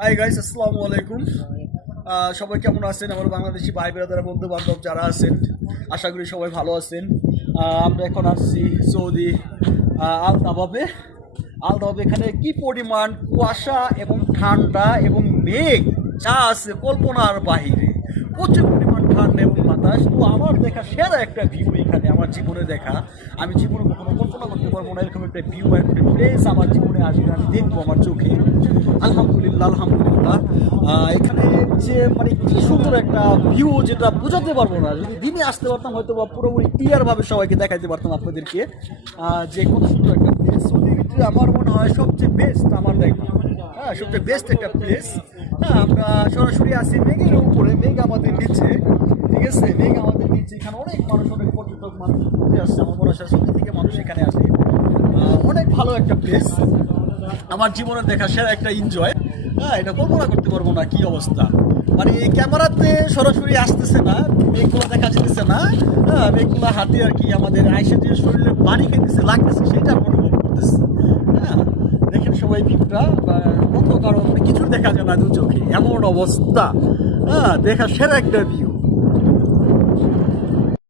Hi guys, আসসালামু আলাইকুম। সবাই কেমন আছেন? আমার বাংলাদেশি ভাই ব্রাদার বন্ধু বান্ধব যারা আছেন, আশা করি সবাই ভালো আছেন। আমরা এখন আসছি সৌদি আলতাবাবে। আলতাবাবে এখানে কি পরিমাণ কুয়াশা এবং ঠান্ডা এবং মেঘ যা আছে কল্পনার বাহিরে। প্রচুর পরিমাণ ঠান্ডা এবং বাতাস। তো আমার দেখা সেরা একটা ভিউ এখানে, আমার জীবনে দেখা। আমি জীবনে কখনো কল্পনা করতে পারবো না এরকম একটা ভিউ, একটা প্লেস আমার জীবনে আসবে, আমি দেখবো আমার চোখে। আলহামদুলিল্লাহ আলহামদুলিল্লাহ। এখানে যে মানে কি সুন্দর একটা ভিউ, যেটা বোঝাতে পারবো না। যদি দিনে আসতে পারতাম হয়তো বা পুরোপুরি ক্লিয়ারভাবে সবাইকে দেখাতে পারতাম আপনাদেরকে, যে কত সুন্দর একটা প্লেস। আমার মনে হয় সবচেয়ে বেস্ট আমার দেখা, হ্যাঁ সবচেয়ে বেস্ট একটা প্লেস। হ্যাঁ, আমরা সরাসরি আসি মেঘের উপরে, মেঘ আমাদের নিচে, ঠিক আছে, মেঘ আমাদের নিচে। এখানে অনেক মানুষ, অনেক পর্যটক মানুষ ঘুরতে আসছে। আমার মনে হয় সৌদি থেকে মানুষ এখানে আসে। অনেক ভালো একটা প্লেস, আমার জীবনে দেখা সেরা একটা এনজয়। হ্যাঁ, এটা কল্পনা করতে পারবো না কি অবস্থা। মানে এই ক্যামেরাতে সরাসরি আসতেছে না, মেঘগুলো দেখা যেতেছে না। হ্যাঁ, মেঘগুলো হাতে আর কি আমাদের আইসে যে শরীরে পানি খেতেছে লাগতেছে, সেটা অনুভব করতেছে। হ্যাঁ, দেখেন সবাই ভিউটা, অন্ধকার, কিছু দেখা যায় না দু চোখে, এমন অবস্থা। হ্যাঁ, দেখা সেরা একটা ভিউ।